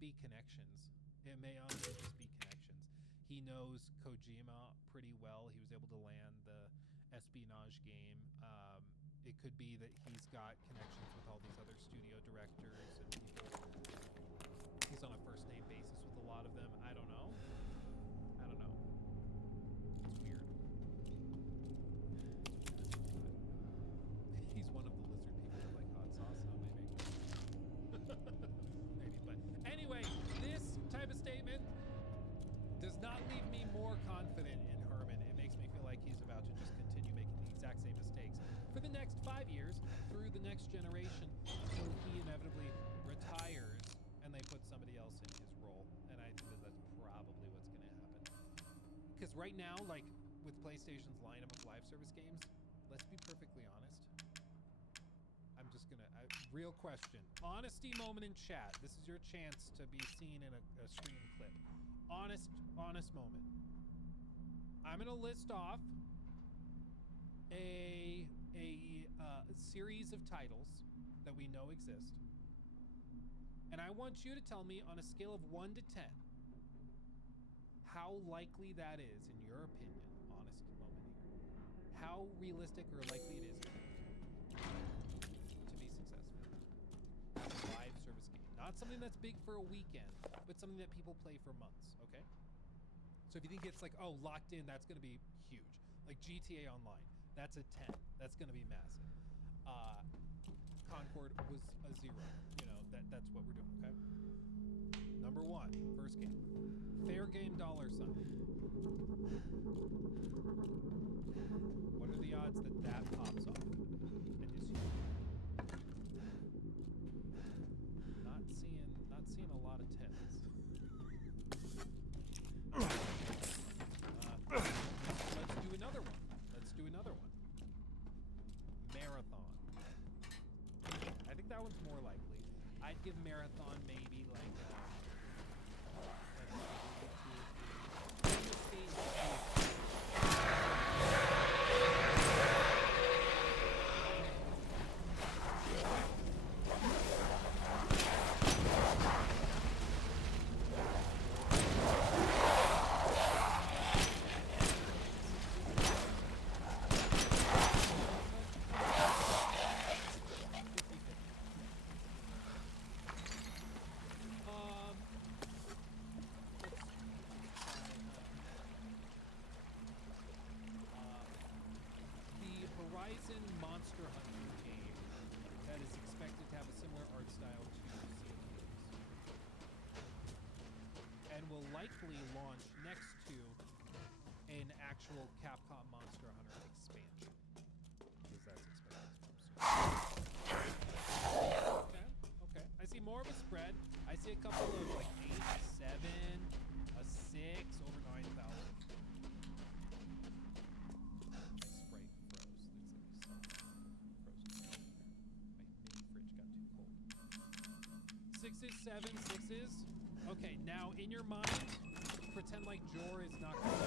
be connections. It may honestly just be connections. He knows Kojima pretty well. He was able to land the espionage game. It could be that he's got connections with all these other studio directors and people. He's on a first name basis with a lot of them. I don't know. It's weird. He's one of the lizard people that like hot sauce, so maybe. Maybe, but anyway, this type of statement does not leave me more confident in Herman. It makes me feel like he's about to just continue making the exact same mistakes for the next 5 years through the next generation until he inevitably retires and they put somebody else in his role. And I think that that's probably what's going to happen. Because right now, like with PlayStation's lineup of live service games, let's be perfectly honest. I'm just gonna, real question. Honesty moment in chat. This is your chance to be seen in a stream clip. Honest moment. I'm gonna list off a series of titles that we know exist. And I want you to tell me on a scale of 1 to 10, how likely that is, in your opinion, honest moment here. How realistic or likely it is to be successful. As a live service game. Not something that's big for a weekend, but something that people play for months, okay? So if you think it's like, oh, locked in, that's gonna be huge. Like GTA Online, that's a 10. That's gonna be massive. Concord was a 0. You know, that's what we're doing, okay? Number 1, first game. Fair Game $. What are the odds that that pops off and is huge? Not seeing a lot of 10s. Let's do another one. Marathon. I think that one's more likely. I'd give Marathon maybe like Monster Hunter game that is expected to have a similar art style to Sea of Thieves, and will likely launch next to an actual Capcom Monster Hunter expansion, because that's expected to come soon. Okay. I see more of a spread. I see a couple of like 8, 7, a 6, over 9,000. Sixes, 7, 6s. Okay, now in your mind, pretend like Jor is not going to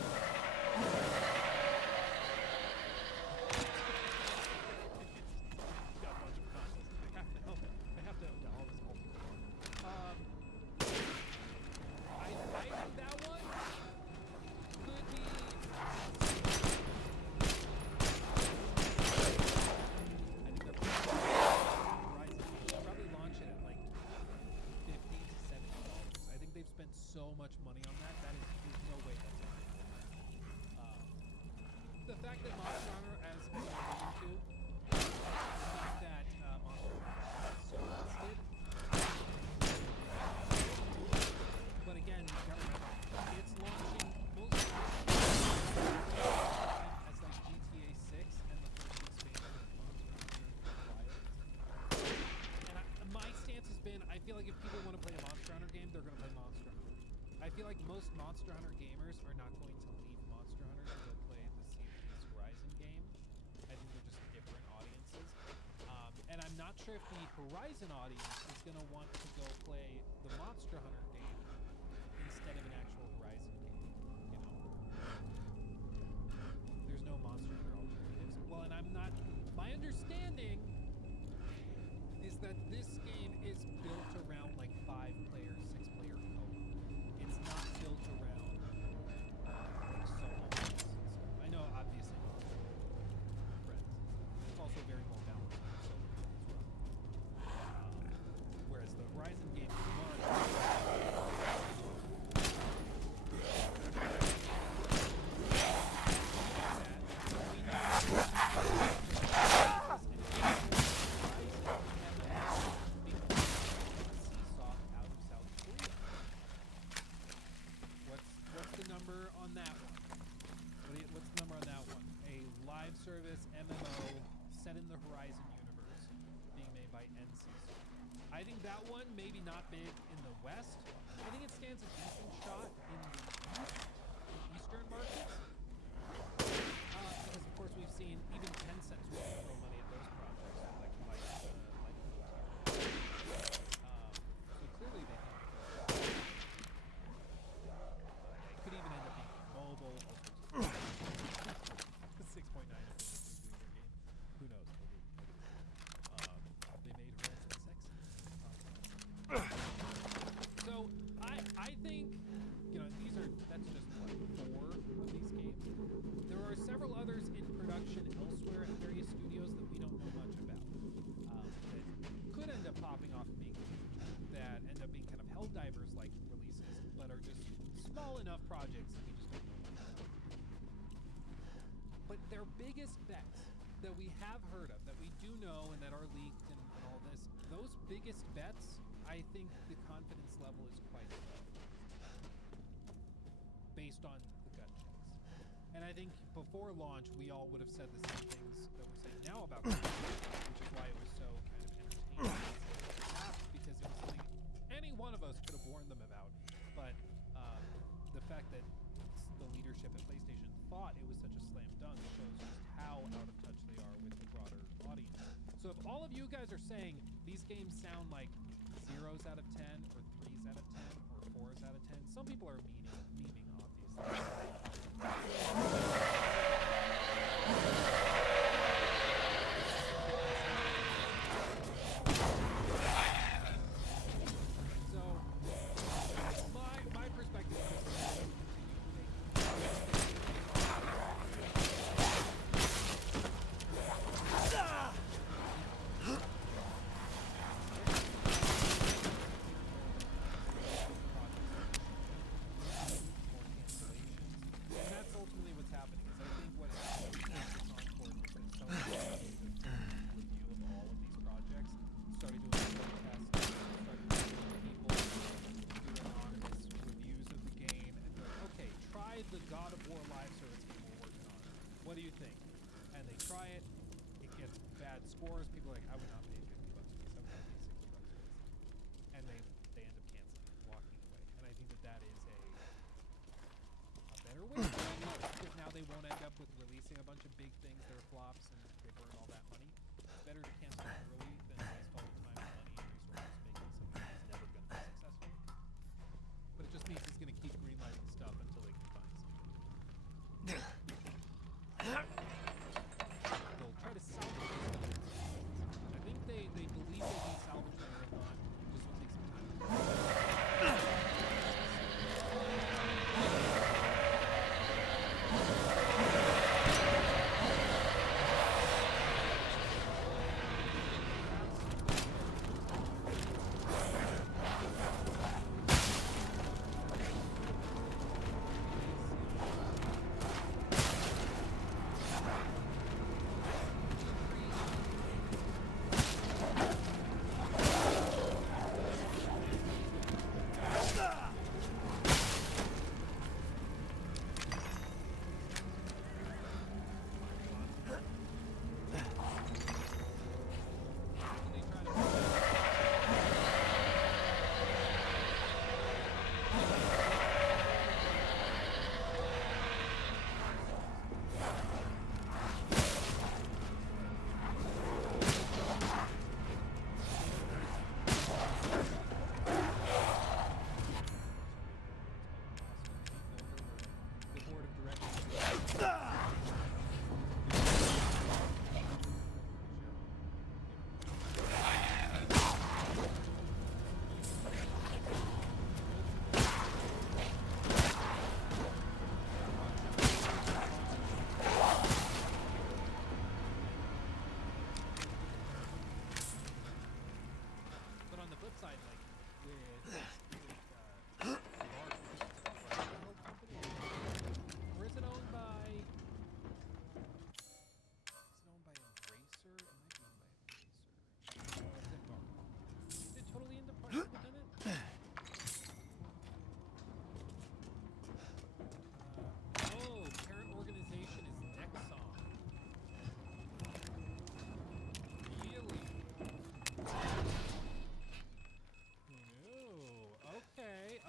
got a bunch of consoles. I have to all this whole I think that one could be probably launch it at like $50 to $70. I think they've spent so much money on that. There's no way that's happening. The fact that Monster Hunter, as we alluded to, the fact that Monster Hunter is so listed. But again, you gotta remember, it's launching mostly as like GTA 6 and the first expansion of Monster Hunter Wilds. And my stance has been, I feel like if people want to play a Monster Hunter game, they're going to play Monster Hunter. I feel like most Monster Hunter gamers are not going to leave Monster Hunter to go play the Sea of Thieves Horizon game. I think they're just different audiences. And I'm not sure if the Horizon audience is going to want to go play the Monster Hunter game instead of an actual Horizon game, you know? There's no Monster Hunter alternatives. Well, and I'm not... My understanding is that this game is built around like 5-player, 6-player releases. I think that one, maybe not big in the West. I think it stands a decent shot in the Eastern markets. Because of course we've seen even Tencent's willing to throw money at those projects, so clearly they think it could even end up being mobile. 6.9 game. Who knows? They made Horizon sexy. So I think that's just what, 4 of these games. There are several others in production elsewhere at various studios that we don't know much about. That could end up popping off and being huge. That end up being kind of Helldivers-like releases, but are just small enough projects that we just don't know much about. But their biggest bets that we have heard of, that we do know and that are leaked and all this, those biggest bets, I think the confidence level is quite low. Based on the gut checks. And I think before launch, we all would have said the same things that we're saying now about the which is why it was so kind of entertaining. Because it was something any one of us could have warned them about. But the fact that the leadership at PlayStation thought it was such a slam dunk shows just how out of touch they are with the broader audience. So if all of you guys are saying these games sound like 0s out of 10 or 3s out of 10 or 4s out of 10, some people are memeing So my perspective is the God of War live service game we're working on. What do you think? And they try it. It gets bad scores. People are like, I would not pay $50 for this. I would not pay $60 for this. And they end up canceling and walking away. And I think that is a better way to do it, because now they won't end up with releasing a bunch of big things that are flops and they burn all that money. It's better to cancel it early than waste all the time, money, and resources making something that's never going to be successful. But it just means it's going to keep greenlighting stuff until they can find something. They'll try to salvage this. I think they believe they can salvage it or not. It just will take some time.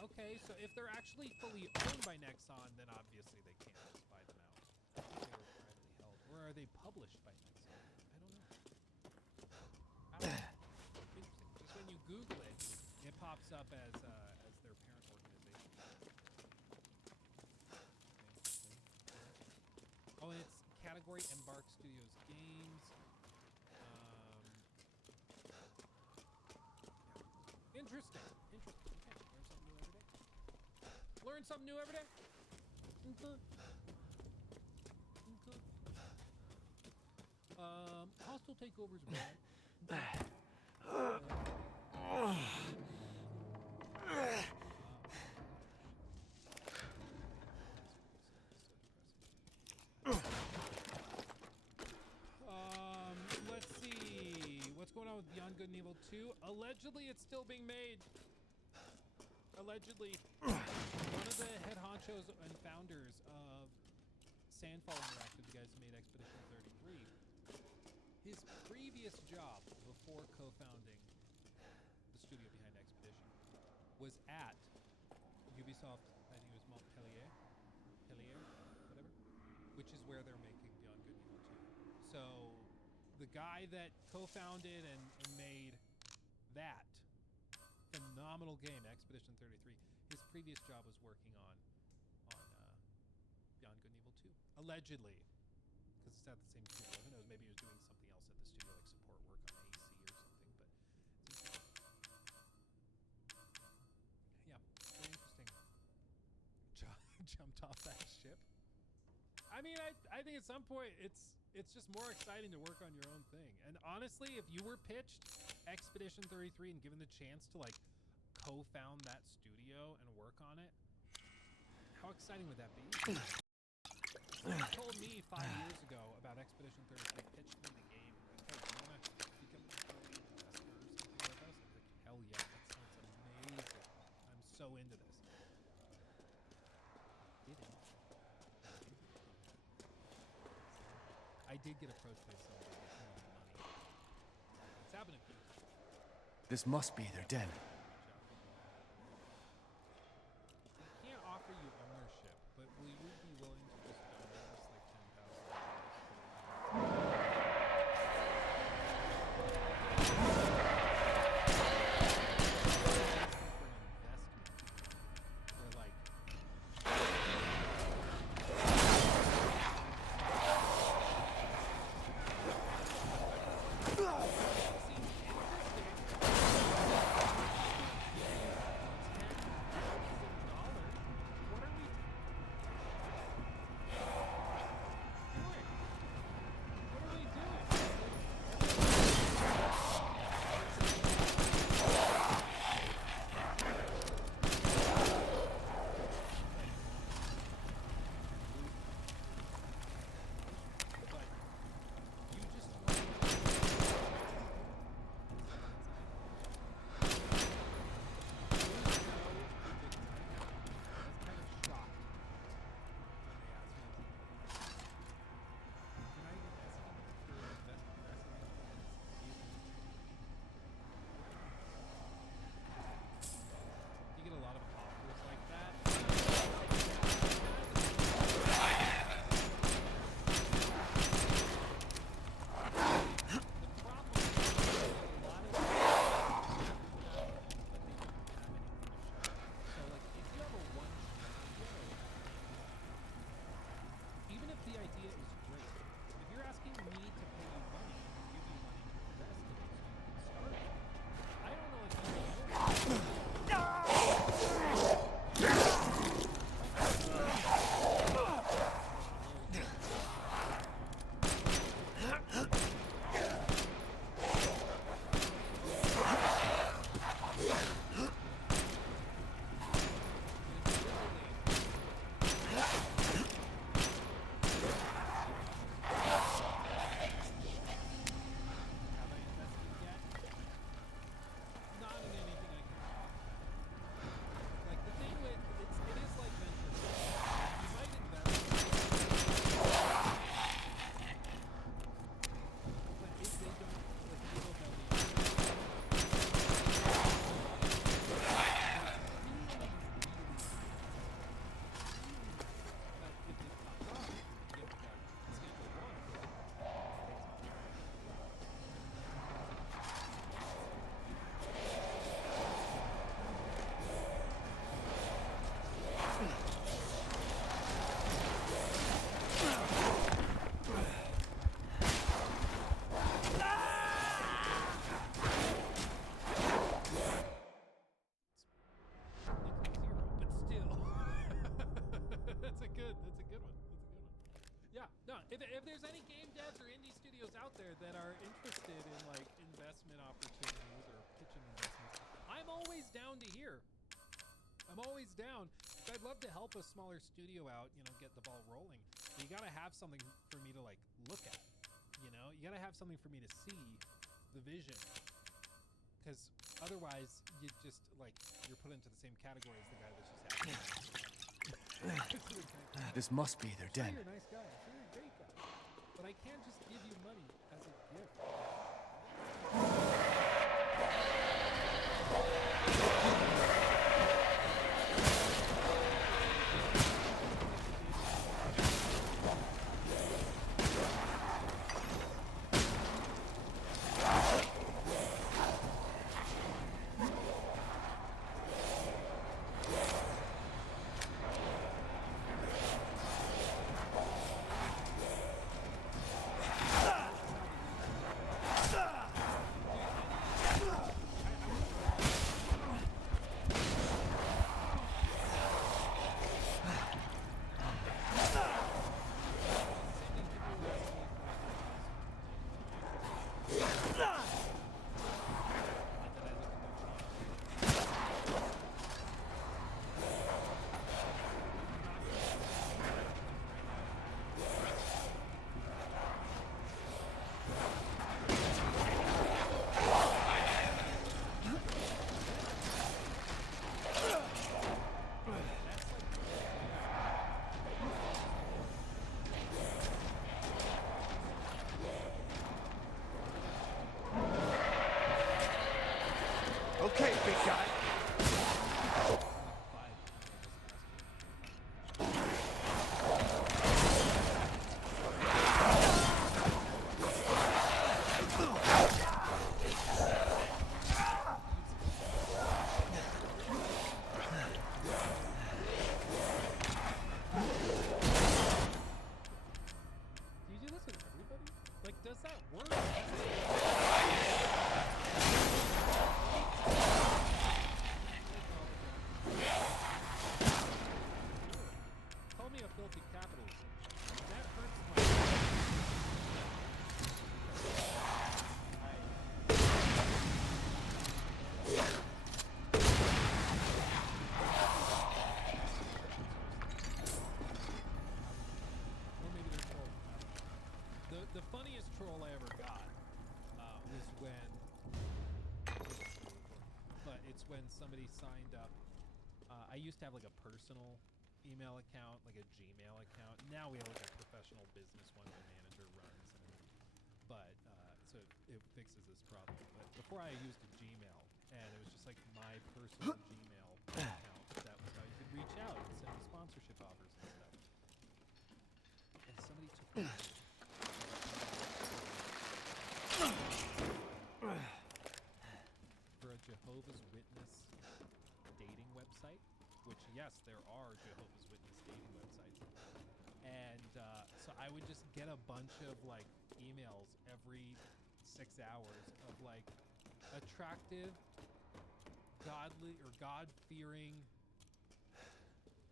Okay, so if they're actually fully owned by Nexon, then obviously they can't just buy them out. I think they were privately held. Or are they published by Nexon? I don't know. Interesting. Just when you Google it, it pops up as their parent organization. Okay. Oh, and it's category Embark Studios games. Yeah. Interesting. Interesting. Okay. Learn something new every day. Okay. Hostile takeovers bad. Let's see. What's going on with Beyond Good and Evil 2? Allegedly, it's still being made. Allegedly. One of the head honchos and founders of Sandfall Interactive, the guys who made Expedition 33, his previous job before co-founding the studio behind Expedition was at Ubisoft, I think it was Montpellier, whatever, which is where they're making Beyond Good and Evil 2. So the guy that co-founded and made that phenomenal game, Expedition 33, his previous job was working on Beyond Good and Evil 2, allegedly, because it's at the same studio. Who knows? Maybe he was doing something else at the studio, like support work on AC or something. But yeah, very interesting. Jumped off that ship. I mean, I think at some point it's just more exciting to work on your own thing. And honestly, if you were pitched Expedition 33 and given the chance to like co-found that studio and work on it, how exciting would that be? You told me 5 years ago about Expedition 33, pitched me the game. Like, hey, do you want to become an early investor or something with us? I'm like, hell yeah, that sounds amazing. I'm so into this. I did get approached by somebody with money. It's happened a few times. This must be their den. We can't offer you ownership, but will you be willing to just donate us like $10,000? If there's any game devs or indie studios out there that are interested in like investment opportunities or pitching investments, I'm always down to hear. I'm always down. I'd love to help a smaller studio out, you know, get the ball rolling. But you gotta have something for me to like look at. You know, you gotta have something for me to see the vision. Because otherwise, you just like you're put into the same category as the guy that's just happy. This must be their I'm sure den. you're a nice guy. I'm sure you're a great guy. But I can't just give you money as a gift. Okay, big guy. Do you do this with everybody? Like, does that work? Call me a filthy capitalist. That hurts my... Or maybe they're trolls. The funniest troll I ever got was when... But it's when somebody signed up. I used to have like a personal email account, like a Gmail account. Now we have like a professional business one my manager runs. But so it fixes this problem. But before I used a Gmail, and it was just like my personal Gmail account. That was how you could reach out and send me sponsorship offers and stuff. And somebody took my for a Jehovah's Witness dating website, which yes, there are Jehovah's Witness dating websites. And so I would just get a bunch of like emails every 6 hours of like attractive, godly or God-fearing.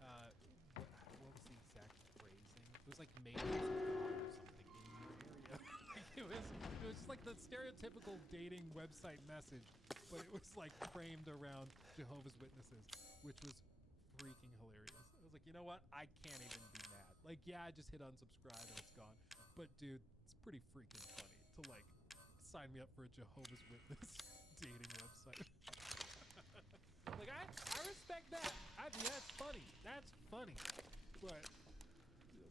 What was the exact phrasing? It was like maidens of God or something in your area. it was just like the stereotypical dating website message, but it was like framed around Jehovah's Witnesses, which was freaking hilarious. I was like, you know what? I can't even be mad. Like, yeah, I just hit unsubscribe and it's gone. But dude, it's pretty freaking funny to like sign me up for a Jehovah's Witness dating website. Like, I respect that. Yeah, it's funny. That's funny. But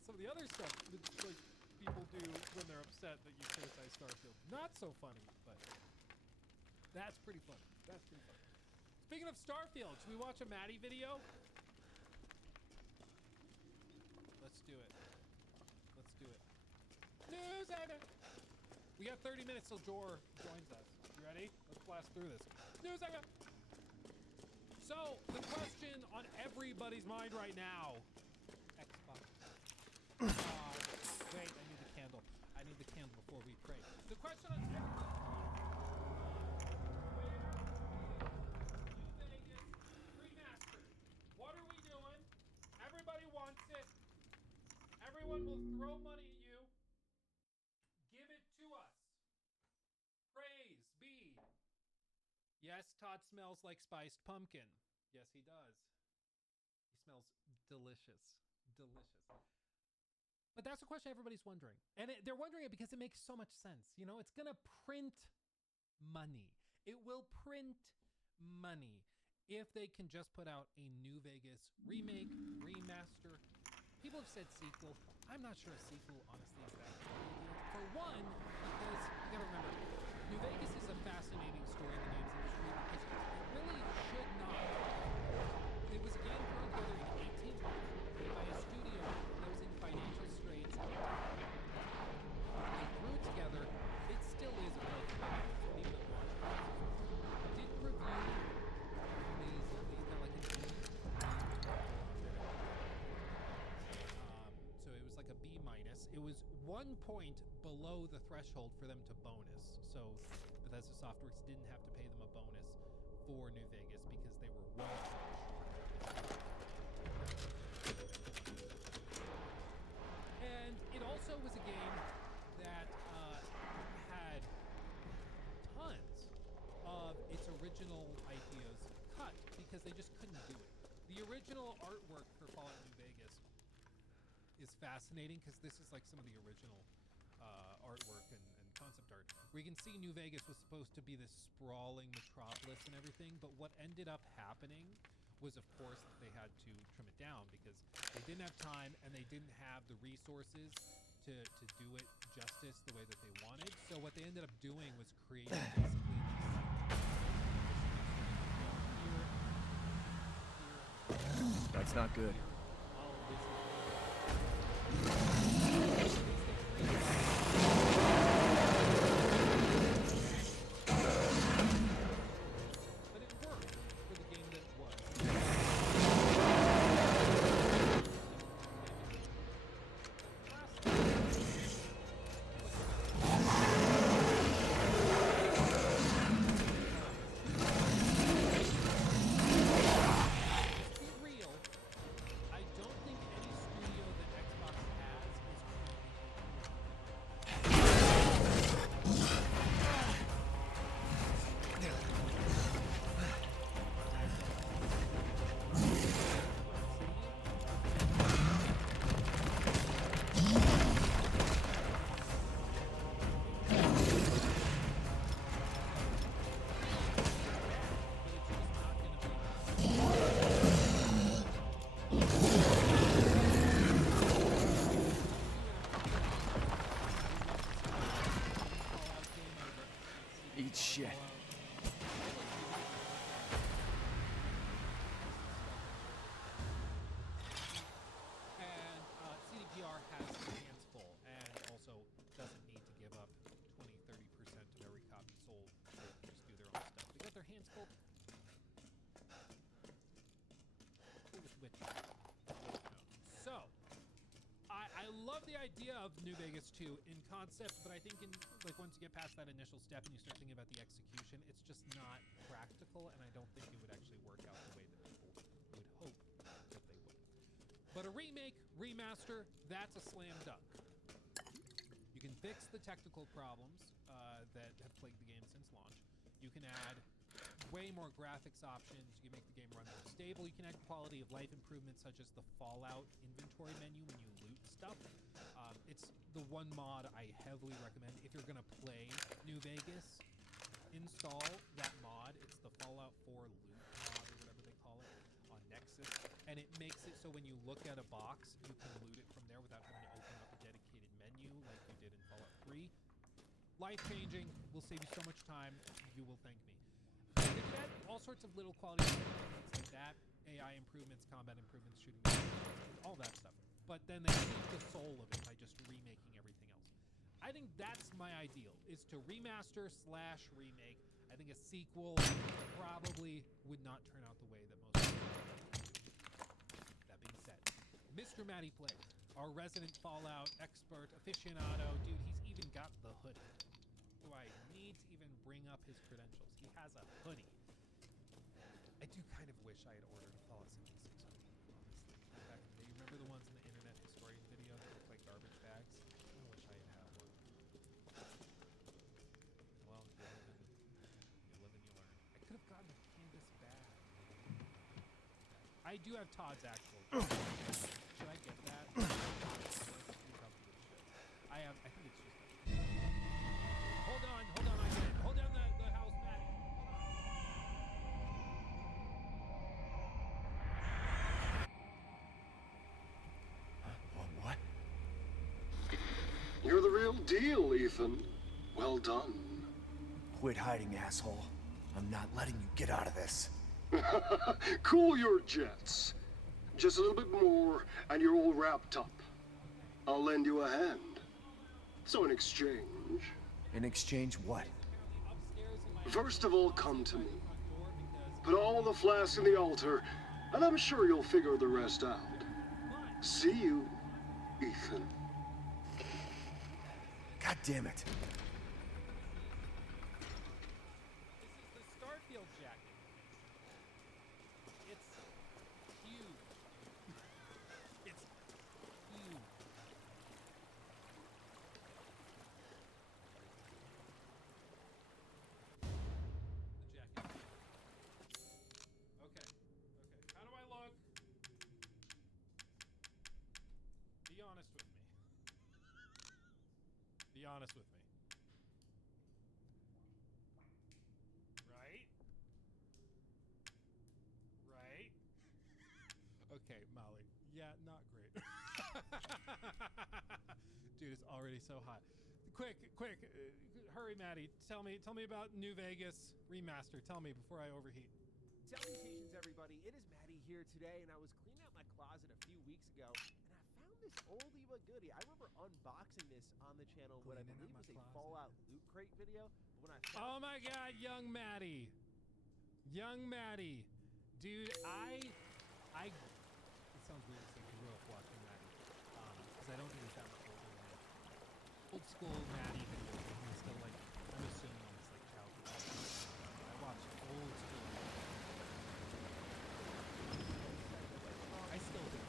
some of the other stuff that like people do when they're upset that you criticize Starfield, not so funny. But that's pretty funny. That's pretty funny. Speaking of Starfield, should we watch a Maddie video? Let's do it. Let's do it. News anchor. We got 30 minutes till Jor joins us. You ready? Let's blast through this. News anchor. So, the question on everybody's mind right now. Xbox. Wait, I need the candle. I need the candle before we pray. The question on New Vegas remastered. What are we doing? Everybody wants it. Everyone will throw money at you Yes, Todd smells like spiced pumpkin. Yes, he does. He smells delicious. Delicious. But that's the question everybody's wondering. And they're wondering it because it makes so much sense. You know, it's going to print money. It will print money if they can just put out a New Vegas remake, remaster. People have said sequel. I'm not sure a sequel, honestly, is that good idea. For one, because you gotta remember, New Vegas is a fascinating story in the games industry because it really should not. It was a game put together in 18 months by a studio that was in financial straits. They threw it together. It still is a broken game. Even at launch, didn't review amazingly. Got like an 8. So it was like a B minus. It was 1 point below the threshold for them to bonus. So Bethesda Softworks didn't have to pay them a bonus for New Vegas because they were 1 point short. And it also was a game that had tons of its original ideas cut because they just couldn't do it. The original artwork for Fallout New Vegas is fascinating because this is like some of the original artwork and concept art where you can see New Vegas was supposed to be this sprawling metropolis and everything, but what ended up happening was, of course, that they had to trim it down because they didn't have time and they didn't have the resources to do it justice the way that they wanted. So what they ended up doing was creating basically these That's not good. But it worked for the game that it was. Be real, I don't think any studio that Xbox has is Eat shit. And CDPR has their hands full and also doesn't need to give up 20-30% of every copy sold to just do their own stuff. They got their hands full. With Witcher. So, I love the idea of New Vegas 2 in concept, but I think in like once you get past that initial step and you start thinking about the execution, it's just not practical, and I don't think it would actually work out the way that people would hope that they would. But a remake, remaster, that's a slam dunk. You can fix the technical problems that have plagued the game since launch. You can add way more graphics options. You can make the game run more stable. You can add quality of life improvements such as the Fallout inventory menu when you loot stuff. It's the one mod I heavily recommend if you're gonna play New Vegas. Install that mod. It's the Fallout 4 loot mod or whatever they call it on Nexus, and it makes it so when you look at a box, you can loot it from there without having to open up a dedicated menu like you did in Fallout 3. Life-changing. Will save you so much time. You will thank me. They can add all sorts of little quality improvements like that, AI improvements, combat improvements, shooting improvements, all that stuff. But then they keep the soul of it by just remaking everything else. I think that's my ideal, is to remaster / remake. I think a sequel probably would not turn out the way that most people do. That being said, Mr. Matty Play, our resident Fallout expert aficionado, dude, he's even got the hoodie. Do I need to even bring up his credentials? He has a hoodie. I do kind of wish I had ordered a Fallout 76 hoodie, honestly. Back in the day, you remember the ones in the Internet Historian video that look like garbage bags? I wish I had had one. Well, you live and you learn. I could have got I do have Todd's actual. Should I get that? You probably should. I think it's just. Hold on. I get it. Hold down the house, Matt. What? You're the real deal, Ethan. Well done. Quit hiding, asshole. I'm not letting you get out of this. Cool your jets. Just a little bit more, and you're all wrapped up. I'll lend you a hand. So in exchange... In exchange, what? First of all, come to me. Put all the flasks in the altar, and I'm sure you'll figure the rest out. See you, Ethan. God damn it. This is the Starfield jacket. It's huge. It's huge. The jacket. Okay. How do I look? Be honest with me. Be honest with me. Right? Okay, Molly. Yeah, not great. Dude, it's already so hot. Quick, hurry, Maddie. Tell me about New Vegas Remaster. Tell me before I overheat. Salutations, everybody. It is Maddie here today, and I was cleaning out my closet a few weeks ago, and I found this oldie but goodie. I remember unboxing this on the channel what I Cleaning believe out was my a closet. Fallout Loot Crate video. But when I Oh found my God, young Maddie. Dude, it sounds weird to say grew up watching Maddie, because I don't think he's that much older than me. Old school Maddie video game. He's still like, I'm assuming he's like childhood. I watched old school Maddie. I still do.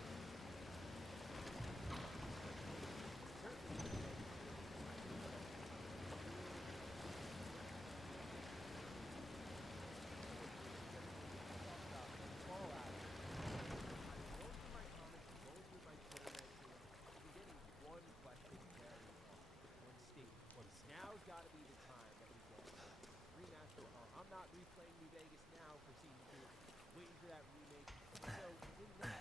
Fallout, going through my comments, going through my Twitter mentions, I'm getting one question very often, one statement. What is it? Now's got to be the time that we get remaster. I'm not replaying New Vegas now for season 2. Waiting for that remake. So in this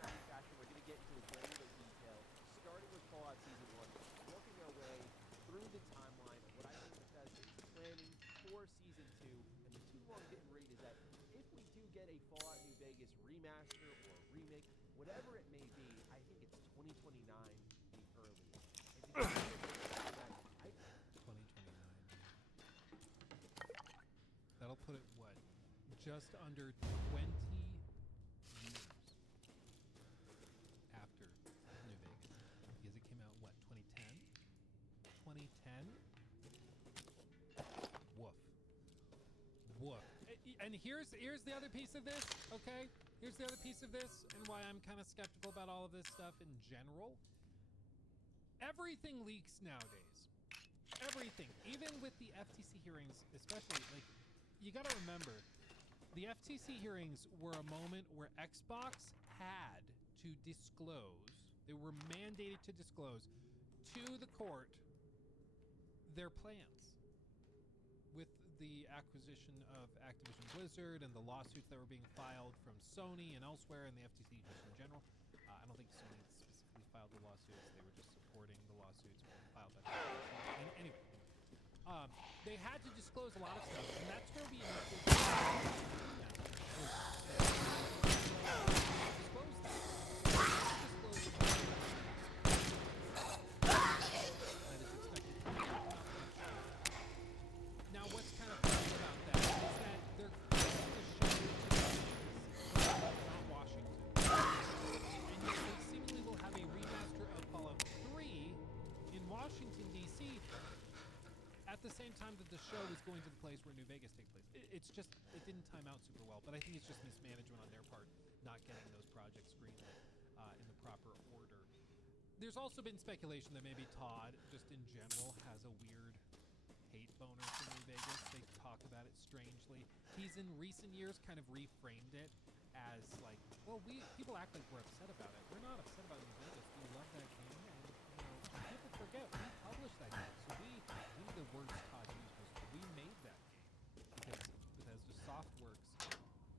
Maddie fashion, we're going to get into the granular detail, starting with Fallout Season 1, working our way through the timeline of what I think Bethesda is planning for Season 2. And the too long didn't read is that if we do get a Fallout New Vegas remaster or remake, whatever it may be, I think it's 2029 the earliest. And to give you a bit of I 2029. That'll put it, what? Just under 20 years after New Vegas. Because it came out, what, 2010? 2010? Woof. And here's the other piece of this, okay? Here's the other piece of this, and why I'm kind of skeptical about all of this stuff in general. Everything leaks nowadays. Everything. Even with the FTC hearings, especially, like, you gotta remember, the FTC hearings were a moment where Xbox had to disclose, they were mandated to disclose to the court their plans with the acquisition of Activision Blizzard and the lawsuits that were being filed from Sony and elsewhere, and the FTC just in general. I don't think Sony specifically filed the lawsuits. They were just supporting the lawsuits filed by the FTC. And anyway, they had to disclose a lot of stuff, and that's where we initially disclose now, what's kind of funny about that is that they're closing the show to not Washington. And yet they seemingly will have a remaster of Fallout 3 in Washington, D.C. at the same time that the show is going to the place where New Vegas takes place. It didn't time out super well, but I think it's just mismanagement on their part, not getting those projects greenlit in the proper order. There's also been speculation that maybe Todd, just in general, has a weird hate boner for New Vegas. They talk about it strangely. He's in recent years kind of reframed it as like, well, people act like we're upset about it. We're not upset about New Vegas. We love that game, and people forget we published that game. So we the words Todd used was we made that game because Bethesda Softworks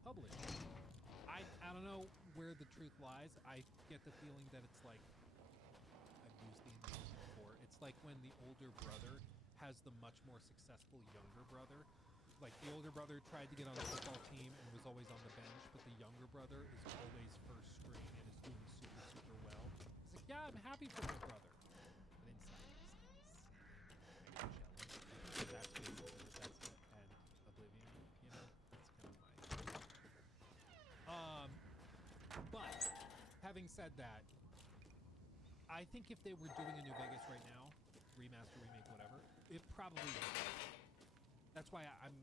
published it. I don't know where the truth lies. I get the feeling that it's like, I've used the analogy before. It's like when the older brother has the much more successful younger brother. Like the older brother tried to get on the football team and was always on the bench, but the younger brother is always first string and is doing super, super well. It's like, yeah, I'm happy for my brother. But inside he's seething, jealous. That's basically Bethesda and Oblivion, you know? That's kind of my... But having said that, I think if they were doing a New Vegas right now, remaster, remake, whatever, it probably would. That's why I'm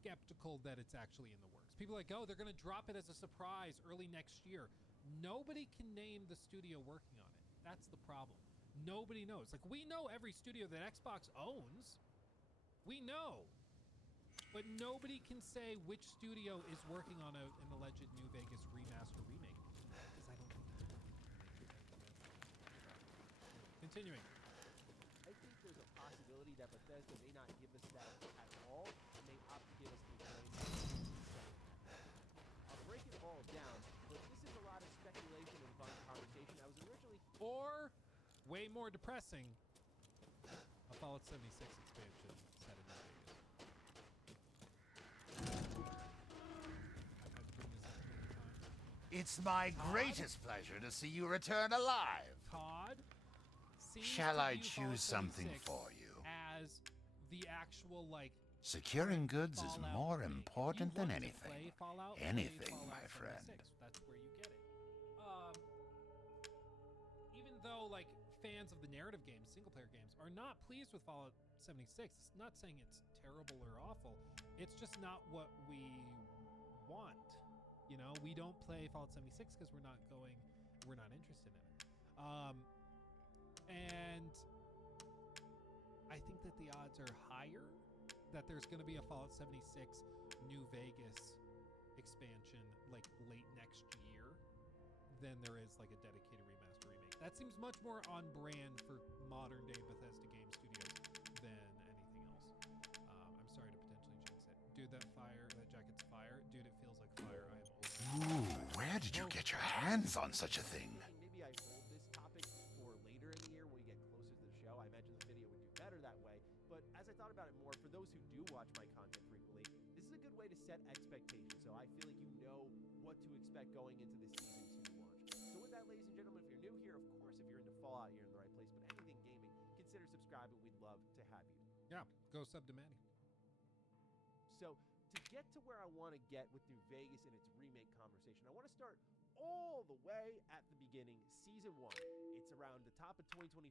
skeptical that it's actually in the works. People are like, oh, they're going to drop it as a surprise early next year. Nobody can name the studio working on it. That's the problem. Nobody knows. Like, we know every studio that Xbox owns. We know. But nobody can say which studio is working on an alleged New Vegas remaster remake. Because I don't think Continuing. I think there's a possibility that Bethesda may not give us that at all, and may opt to give us the joint. I'll break it all down, but this is a lot of speculation and fun conversation. I was originally... Or, way more depressing, a Fallout 76 expansion set in New Vegas. I've brought this up many times. It's my greatest pleasure to see you return alive. Todd seems Shall to I view choose Fallout something 76 for you? as the actual, like, Securing goods is Fallout more remake. If you important than wanted to anything. play Fallout, play Anything, Fallout my friend. 76. That's where you get it. Even though, like, fans of the narrative games, single-player games, are not pleased with Fallout 76, it's not saying it's terrible or awful. It's just not what we want. You know, we don't play Fallout 76 because we're not interested in it. And I think that the odds are higher that there's going to be a Fallout 76 New Vegas expansion like late next year than there is like a dedicated remaster remake. That seems much more on brand for modern day Bethesda game studios than anything else. I'm sorry to potentially jinx it. Dude, that jacket's fire. Dude, it feels like fire. I am over. Ooh, where did you get your hands on such a thing? Maybe I hold this topic for later in the year when we get closer to the show. I imagine the video would do better that way. But as I thought about it more, for those who do watch my content frequently, this is a good way to set expectations. So I feel like you know what to expect going into the Season 2 launch. So with that, ladies and gentlemen, if you're new here, of course, if you're into Fallout, you're in the right place. But anything gaming, consider subscribing. We'd love to have you. Yeah, go sub to Maddie. So to get to where I want to get with New Vegas and its remake conversation, I want to start all the way at the beginning, Season 1. It's around the top of 2024,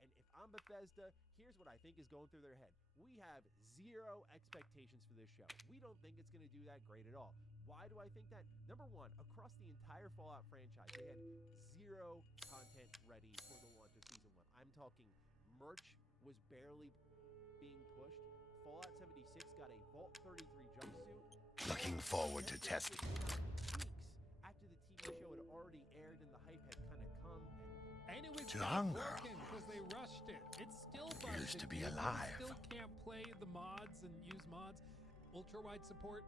and if I'm Bethesda, here's what I think is going through their head. We have zero expectations for this show. We don't think it's going to do that great at all. Why do I think that? Number one, across the entire Fallout franchise, they had zero content ready for the launch of Season 1. I'm talking merch was barely being pushed. Fallout 76 got a Vault 33 jumpsuit. Looking forward to testing. Weeks after the TV show had already aired and the hype had kind of come, And it was To not hunger. working because they rushed it. It's still busted. Used to be dude. alive. You still can't play the mods and use mods. Ultra-wide support,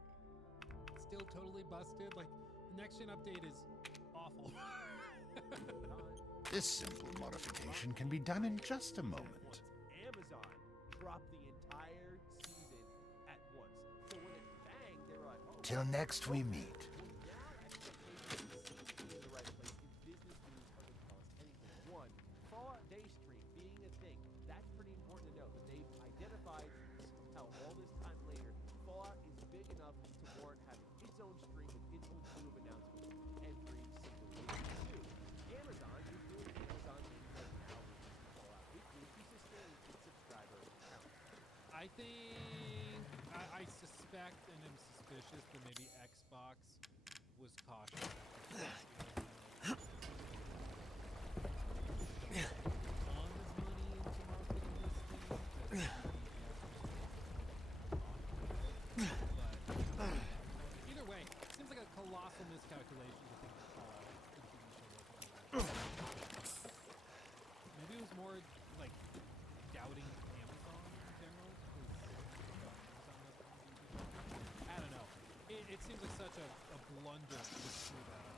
still totally busted. Like, the next-gen update is awful. This simple modification can be done in just a moment. Amazon dropped the entire season at once. So when it banged, they were like, oh. Till next we meet. Well, now expectations seem to be in the right place if business news are going to tell us anything. One, Fallout Daystream being a thing, that's pretty important to know. But they've identified how all this time later, Fallout is big enough to warrant having its own stream with its own slew of announcements every single week. Two, Amazon is doing Amazon things right now with Fallout Weekly to sustain its subscriber count. I think, I suspect and am suspicious that maybe Xbox was cautious. Either way, it seems like a wonder would screw that up.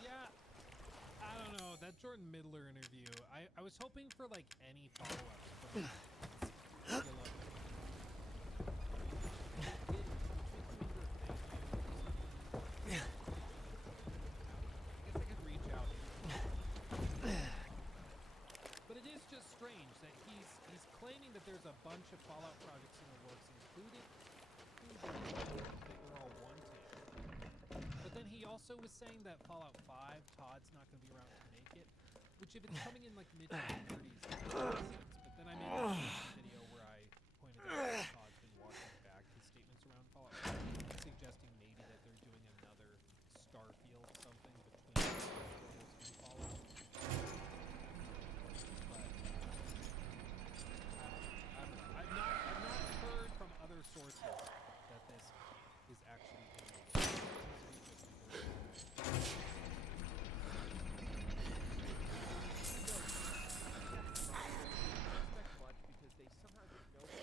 Yeah, I don't know. That Jordan Middler interview, I was hoping for like any follow-ups from Philip. I guess I could reach out. But it is just strange that he's claiming that there's a bunch of Fallout projects in the works, including that we're all wanting. But then he also was saying that Fallout 5, Todd's not going to be around to make it, which if it's coming in like mid-2030s, that makes sense. But then I made a video where I pointed out that Todd's been walking back his statements around Fallout 5, suggesting maybe that they're doing another Starfield something between and Fallout. I've not heard from other sources that this is actually in the works. Much because they somehow didn't know it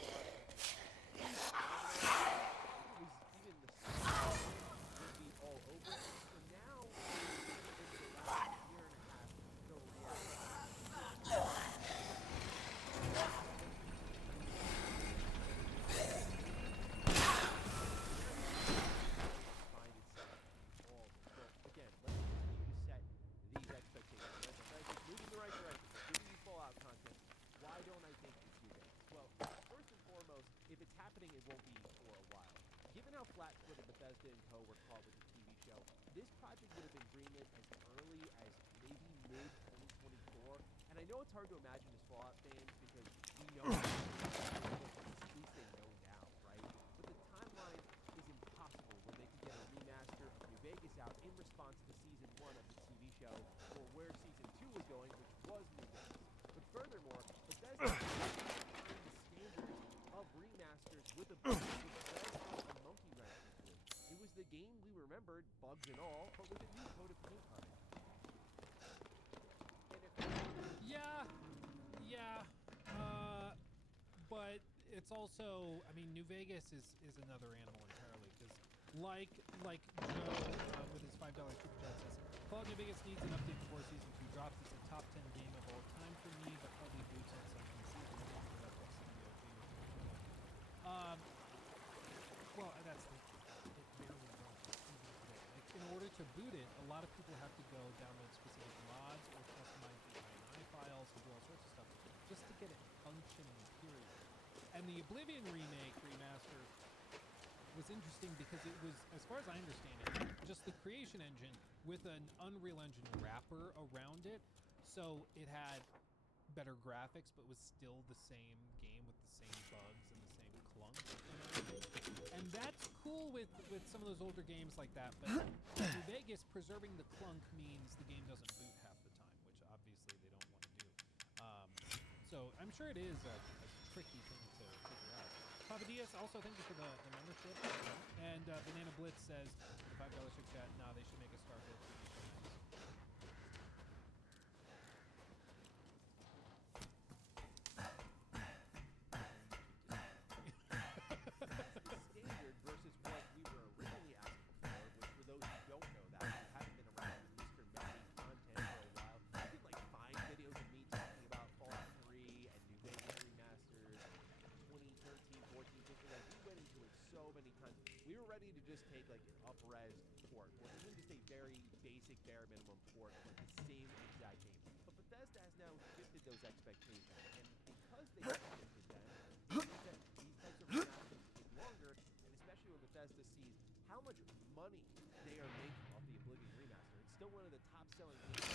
was even the would be all over. So now in the last year and a half, the reality. Find itself involved. So again, let's continue to set these expectations. Right? It's moving in the right direction. It's giving you Fallout content. Why don't I think it's New Vegas? Well, first and foremost, if it's happening, it won't be for a while. Given how flat-footed Bethesda and Co. were caught with the TV show, this project would have been greenlit as early as maybe mid-2024. And I know it's hard to imagine as Fallout fans because we know at least they know now, right? But the timeline is impossible when they can get a remaster of New Vegas out in response to Season 1 of the TV show or where Season 2 was going, which was New Vegas. But furthermore, Bethesda is the standards of remasters with a monkey wrench into it. It was the game we remembered, bugs and all, but with a new coat of paint on it. Yeah. But it's also, I mean, New Vegas is another animal entirely because, like Joe with his $5 super chat says, Fallout New Vegas needs an update before Season 2 drops. It's a top 10 game of all time for me, but probably boots on something. Well, that's it barely runs even today. Like, in order to boot it, a lot of people have to go download specific mods or customize the INI files and do all sorts of stuff just to get it functioning, period. And the Oblivion remaster was interesting because it was, as far as I understand it, just the creation engine with an Unreal Engine wrapper around it. So it had better graphics, but was still the same game with the same bugs and the same clunk and everything. And that's cool with some of those older games like that, but New Vegas, preserving the clunk means the game doesn't boot half the time, which obviously they don't want to do. So I'm sure it is a tricky thing to figure out. Papa Diaz, also thank you for the membership. And Banana Blitz says, the $5 super chat, nah, they should make a Starfield TV show next. Standard versus what we were originally asking for, which for those who don't know that, who haven't been around with Mr. Maddie content for a while, you can like find videos of me talking about Fallout 3 and New Vegas remasters, 2013, 14, 15, like we went into it so many times. We were ready to just take like an up-res port, or even just a very basic bare minimum port for the same exact game. But Bethesda has now shifted those expectations, and because they have shifted them, it means that these types of remasters take longer, and especially when Bethesda sees how much money they are making off the Oblivion remaster. It's still one of the top-selling games.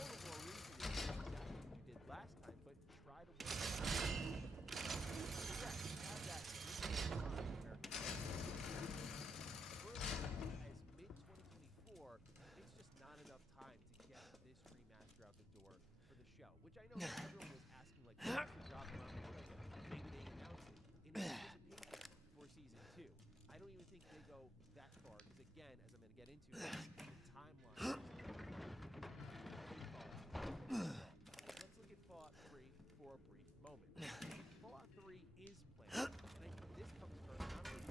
All the more reason to do exactly what you did last time, but try to win. Correct. You have that time where early as mid-2024, it's just not enough time to get this which I know that everyone was asking, like, what's the drop around the world? Maybe they announce it in anticipation for season 2. I don't even think they go that far, because again, as I'm going to get into, the timeline. Let's look at Fallout 3 for a brief moment. Fallout 3 is planned, and I think this comes first, not only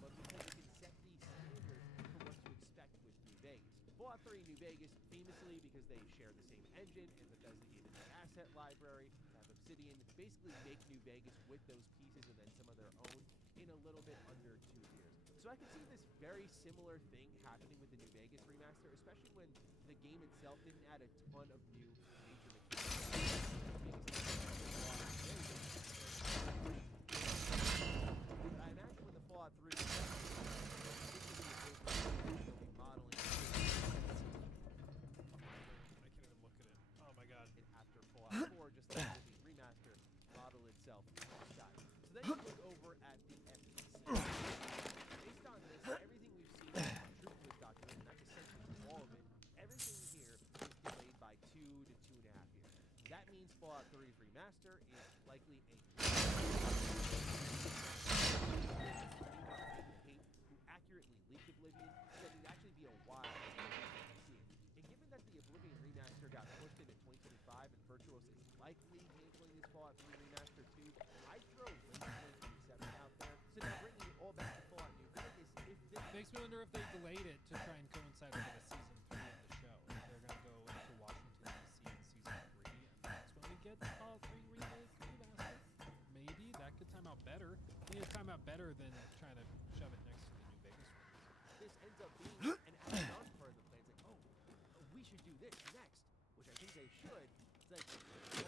but because it can set the standard for what to expect with New Vegas. Fallout 3 and New Vegas, famously because they share the same engine and Bethesda gave it the asset library, have Obsidian basically make New Vegas with those pieces and then some of their own in a little bit under 2 years. So I can see this very similar thing happening with the New Vegas remaster, especially when the game itself didn't add a ton of new major mechanics. But I imagine when the Fallout 3 they'll be modeling I can't even look at it. Oh my god. it after Fallout 4, just like the remaster model itself. So then you look over at the FTC. Based on this, everything we've seen in the truth of this document, and that's essentially all of it, everything here is delayed by 2 to 2.5 years. That means Fallout 3's remaster is likely a who accurately leaked Oblivion said it'd actually be a while to see it. And given that the Oblivion remaster got pushed into 2025 and Virtuos is likely handling this Fallout 3 remaster too, I'd throw late 2027 out there. So now bringing it all back to Fallout New Vegas, if this Makes me wonder if they delayed it to try and coincide with the season 3 of the show. If they're gonna go into Washington D.C. in season 3, and that's when we get the Fallout 3 remake remaster. Maybe that could time out better. I think it'd time out better than trying to shove it next to the New Vegas one. this ends up being an added-on part of the plan. It's like, oh, we should do this next, which I think they should. It's like,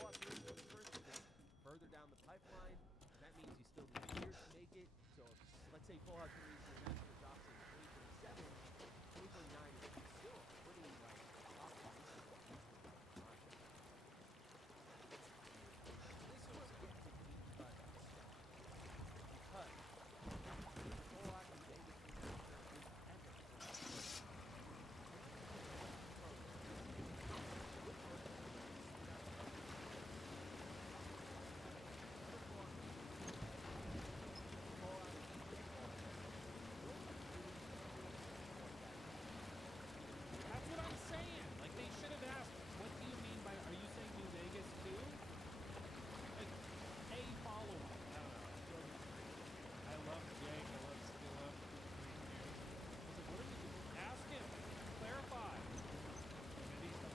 Fallout 3 comes first, and then further down the pipeline, that means you still need years to make it. So if, let's say Fallout 3's remaster drops in 2027, 2029 is still a pretty, like, optimistic project. This was yet to be because Fallout New Vegas remaster is ever. That's what I'm saying. Like, they should have asked, what do you mean by, are you saying New Vegas too? Like, a follow-up. I don't know. I love Jake. I love Skilla. I was like, what are you doing? Ask him. Clarify. Maybe he's not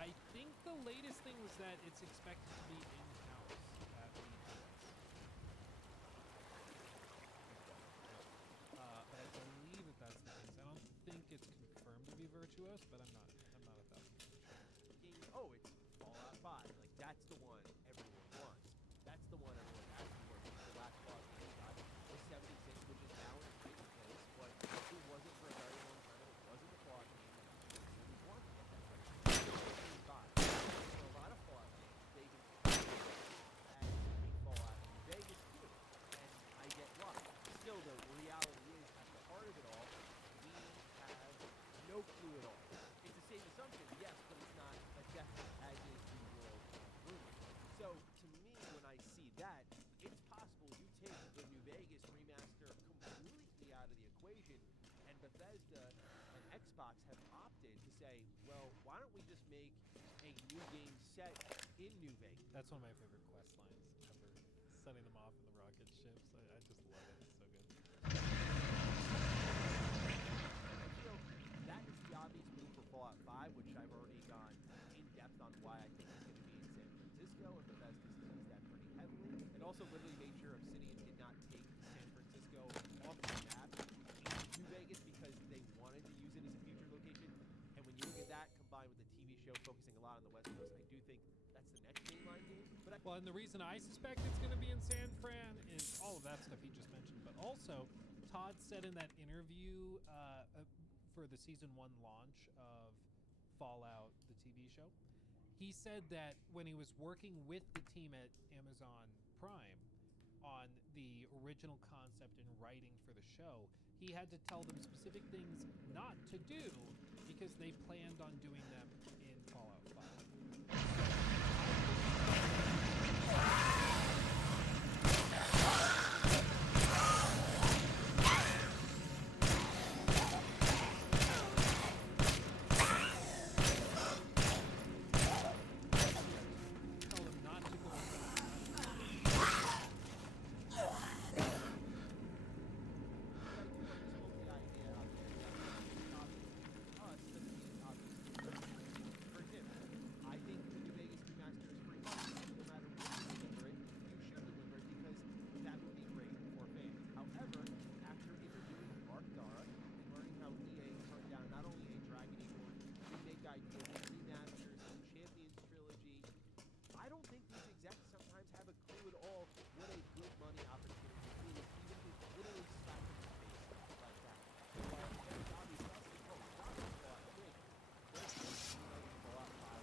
I think the latest thing was that it's expected to be in-house at Reed's. But I believe that that's the case. I don't think it's confirmed to be Virtuos, but I'm not 1,000%. Oh, it's Fallout 5. Like, that's the one everyone wants. That's the one everyone's asking for. The last Fallout game got was 76, which is now in a great place, but it wasn't for a very long time. It wasn't the Fallout game that we wanted to get that right. So a lot of Fallout games, they've been as a Fallout New Vegas too. And I get why. Still, the reality is, at the heart of it all, we have no clue at all. It's the same assumption, yes, but it's not a definite as is the world of rumors. So, to me, when I see that, it's possible you take the New Vegas remaster completely out of the equation, and Bethesda and Xbox have opted to say, well, why don't we just make a new game set in New Vegas? That's one of my favorite quest lines ever. Setting them off in the rocket ships. I just love it. It's so good. I feel that is the obvious move for Fallout 5, which I've already gone in depth on why I think it's going to be in San Francisco, and Bethesda sees that pretty heavily. And also literally made sure Obsidian did not take San Francisco off the map in New Vegas because they wanted to use it as a future location. And when you look at that combined with the TV show focusing a lot on the West Coast, I do think that's the next mainline game. But Well, and the reason I suspect it's going to be in San Fran is all of that stuff he just mentioned, but also Todd said in that interview for the season 1 launch of Fallout, the TV show, he said that when he was working with the team at Amazon Prime on original concept and writing for the show, he had to tell them specific things not to do because they planned on doing them in Fallout 5. Tell them not to go. For example, I think the New Vegas remaster is free money. No matter when you deliver it, you should deliver it because that would be great for fans. However, after interviewing Mark Dara and learning how EA turned down not only a Dragon Age remake idea, but remasters, and Champions trilogy, I don't think these execs sometimes have a clue at all what a good money opportunity is, even if it's literally slapped in the face like that. So while it's obvious to us, oh, Fallout is Fallout 3, there's Fallout 5.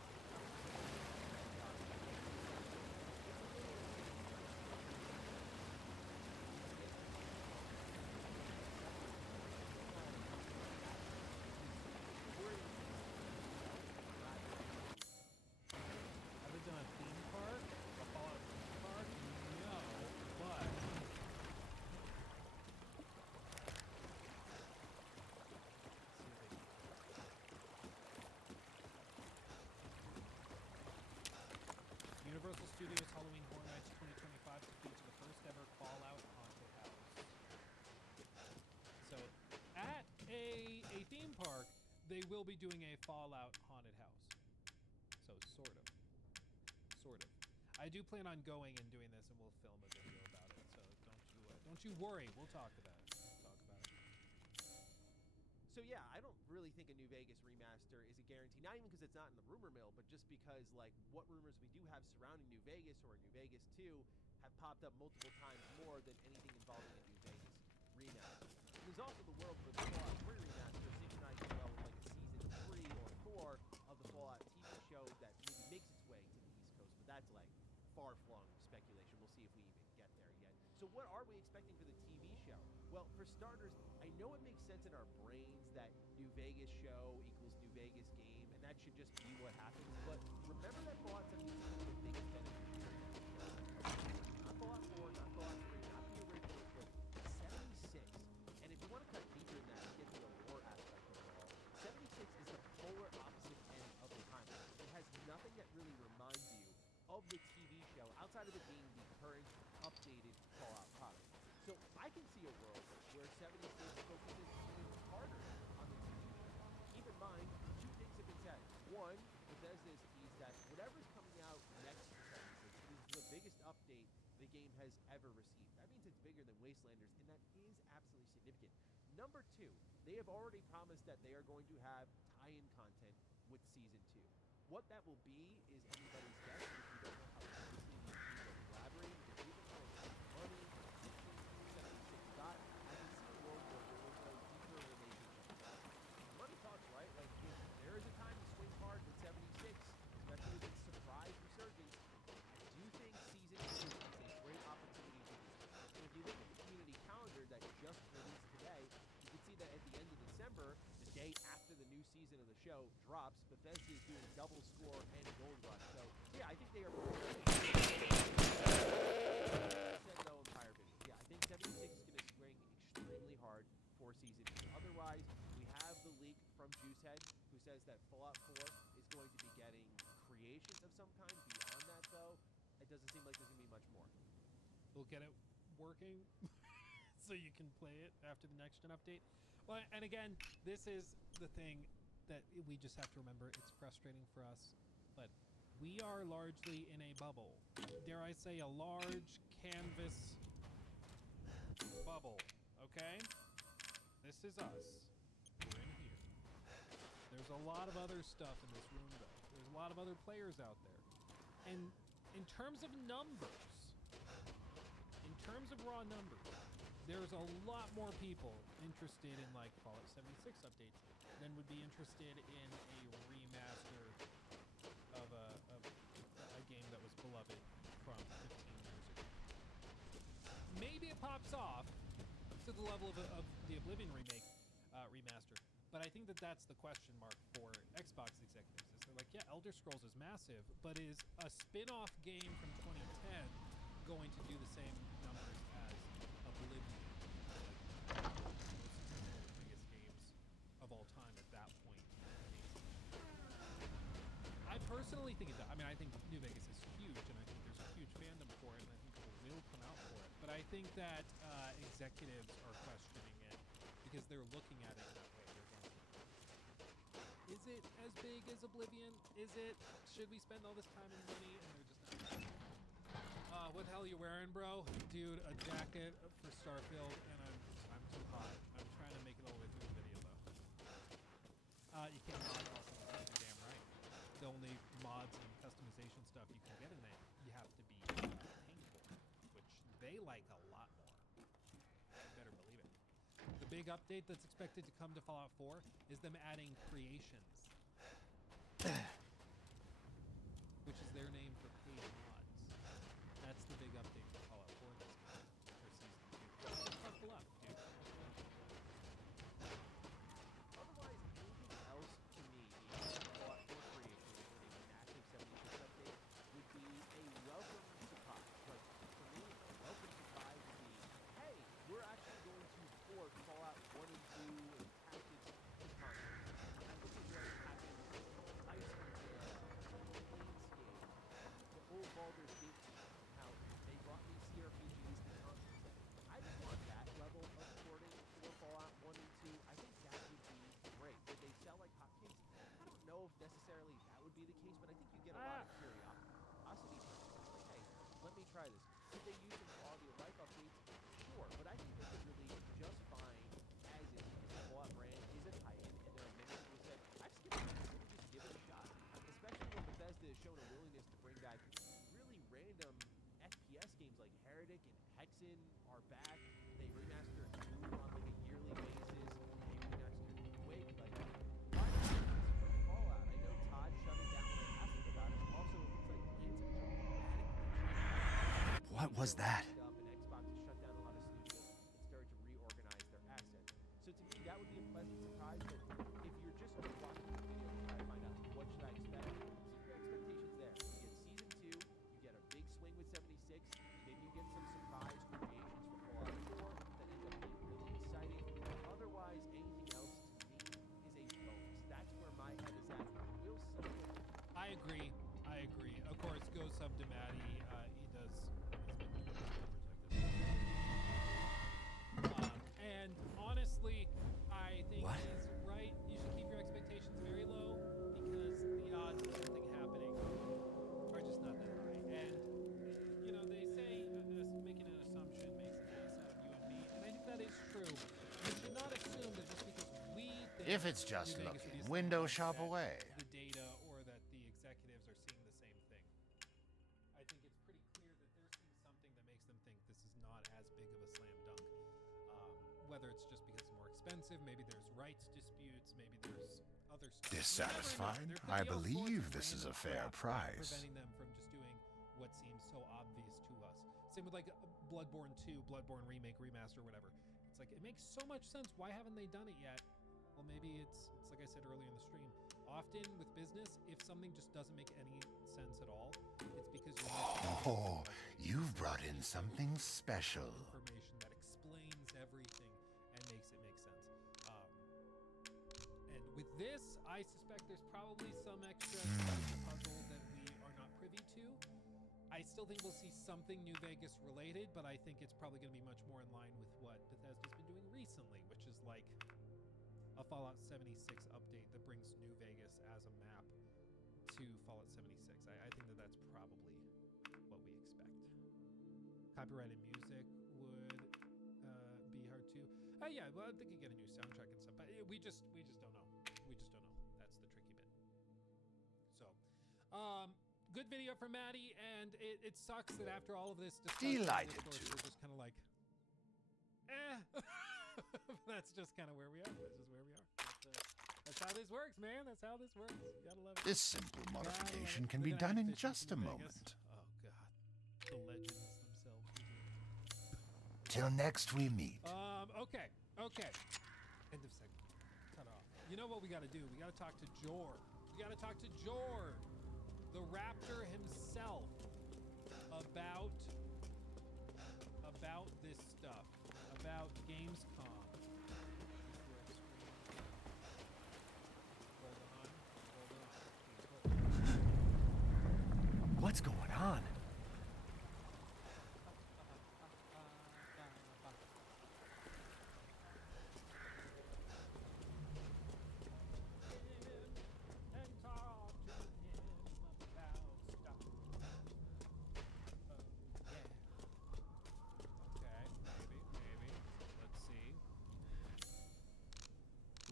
Have they done a theme park? A Fallout theme park? No, but Universal Studios Halloween Horror Nights 2025 to feature the first ever Fallout haunted house. So, at a theme park, they will be doing a Fallout haunted house. So, sort of. I do plan on going and doing this, and we'll film a video about it. So don't you worry. We'll talk about it. So yeah, I don't really think a New Vegas remaster is a guarantee, not even because it's not in the rumor mill, but just because like what rumors we do have surrounding New Vegas or New Vegas 2 have popped up multiple times more than anything involving a New Vegas remaster. And there's also the world where the Fallout 3 remaster synchronizes well with like a season 3 or 4 of the Fallout TV show that maybe makes its way to the East Coast, but that's like far-flung speculation. We'll see if we even get there yet. So what are we expecting for the TV show? Well, for starters, I know it makes sense in our brains that New Vegas show equals New Vegas game, and that should just be what happens. But remember that Fallout 76 is the biggest beneficiary of the show. Not Fallout 4, not Fallout 3, not the original, but 76. And if you want to cut deeper in that and get to the lore aspect of it all, 76 is the polar opposite end of the timeline. It has nothing that really reminds you of the TV show outside of it being the current updated Fallout product. So I can see a world where 76 focuses even harder on the TV show. Keep in mind, two things have been said. One, Bethesda has teased that whatever's coming out next to 76 is the biggest update the game has ever received. That means it's bigger than Wastelanders, and that is absolutely significant. Number two, they have already promised that they are going to have tie-in content with Season 2. What that will be is anybody's guess, because we don't know how closely these teams are collaborating, because we don't know how much money 76 got. I can see a world where there was no deeper relationship. Money talks, right? Like, if there is a time to swing hard with 76, especially with its surprise resurgence, I do think Season 2 is a great opportunity to do so. And if you look at the community calendar that just released today, you can see that at the end of December, the day after the new season of the show drops, Bethesda is doing double score and gold rush. So yeah, I think they are said no entire video. Yeah, I think 76 is going to swing extremely hard for Season 2. Otherwise, we have the leak from Juicehead, who says that Fallout 4 is going to be getting creations of some kind. Beyond that, though, it doesn't seem like there's going to be much more. We'll get it working so you can play it after the next gen update. Well, and again, this is the thing that we just have to remember. It's frustrating for us, but we are largely in a bubble. Dare I say a large canvas bubble, okay? This is us. We're in here. There's a lot of other stuff in this room, though. There's a lot of other players out there. And in terms of numbers, in terms of raw numbers, there's a lot more people interested in like Fallout 76 updates than would be interested in a remaster of a game that was beloved from 15 years ago. Maybe if pops off to the level of the Oblivion remake, remaster. But I think that that's the question mark for Xbox executives. Is they're like, yeah, Elder Scrolls is massive, but is a spin-off game from 2010 going to do the same numbers as Oblivion? Like, most successful, biggest games of all time at that point. I personally think it does. I mean, I think New Vegas is huge, and I think there's a huge fandom for it, and I think people will come out for it. But I think that executives are questioning it because they're looking at it that way. They're going, is it as big as Oblivion? Is it? Should we spend all this time and money? And they're just not. What the hell are you wearing, bro? Dude, a jacket for Starfield, and I'm too hot. I'm trying to make it all the way through the video, though. You can't mod also. You're damn right. The only mods and customization stuff you can get in it, you have to be paying for, which they like a lot more. You better believe it. The big update that's expected to come to Fallout 4 is them adding creations, which is their name for paid mods. That's the big update for Fallout 4 this game, for Season 2. Buckle up, dude. Otherwise, anything else to me, Fallout 4 creation in a massive 76 update would be a welcome surprise. Like, for me, a welcome surprise would be, hey, we're actually going to port Fallout 1 and 2 and Tactics to consoles. And this is what happened with Icewind Dale, Planescape, the old Baldur's Gate team, how they brought these CRPGs to consoles. I just want that level of porting for Fallout 1 and 2. I think that would be great. Would they sell like hotcakes? I don't know if necessarily that would be the case, but I think you get a lot of curiosity. Like, hey, let me try this. Could they use some quality of life updates? Sure, but I think they could release just fine as is because the Fallout brand is a titan, and there are many who said, I've skipped it, let me just give it a shot. Especially when Bethesda has shown a willingness to bring back really random FPS games like Heretic and Hexen are back. They remastered Doom on like a yearly basis. They remastered Quake. Like, why not do this for Fallout? I know Todd shut it down when I asked him about it. Also, it looks like it's dramatically What was that? up, and Xbox has shut down a lot of studios and started to reorganize their assets. So to me, that would be a pleasant surprise. But if you're just watching the video to try to find out what should I expect, keep your expectations there. You get Season 2, you get a big swing with 76, maybe you get some surprise creations for Fallout 4 that end up being really exciting. Otherwise, anything else to me is a bonus. That's where my head is at. We'll see. I agree. Of course, go sub to Maddie. He does. And honestly, I think he's right. You should keep your expectations very low because the odds of something happening are just not that high. And you know, they say making an assumption makes an ass out of you and me, and I think that is true. You should not assume that just because we think If it's just New Vegas would be looking, a window success, shop that away. the data or that the executives are seeing the same thing. I think it's pretty clear that they're seeing something that makes them think this is not as big of a slam dunk. Whether it's just because it's more expensive, maybe there's rights disputes, maybe there's other stuff. Dissatisfied? There could I be all sorts believe of this is a random fair crap price. preventing them from just doing what seems so obvious to us. Same with like Bloodborne 2, Bloodborne remake, remaster, whatever. It's like it makes so much sense. Why haven't they done it yet? Well, maybe it's like I said earlier in the stream. Often with business, if something just doesn't make any sense at all, it's because you're missing Oh, you've brought in something special. information that explains everything and makes it make sense. And with this, I suspect there's probably some extra puzzle that we are not privy to. I still think we'll see something New Vegas related, but I think it's probably going to be much more in line with what Bethesda's been doing recently, which is like a Fallout 76 update that brings New Vegas as a map to Fallout 76. I think that that's probably what we expect. Copyrighted music would be hard too. Yeah, well, they could get a new soundtrack and stuff, but we just don't know. We just don't know. That's the tricky bit. So, good video from Maddie, and it sucks that after all of this discussion, Delighted we're just kind of like, That's just kind of where we are. That's just where we are. That's how this works, man. That's how this works. You gotta love it. This simple modification Gotta can love be it. done in Vegas. just a Oh moment. God, the legends themselves. Till next we meet. Okay. End of segment. Cut off. You know what we gotta do? We gotta talk to Jor. The Raptor himself, about this stuff, about Gamescom. Hold on. What's going on? And talk to him about stuff. Yeah. Okay, maybe.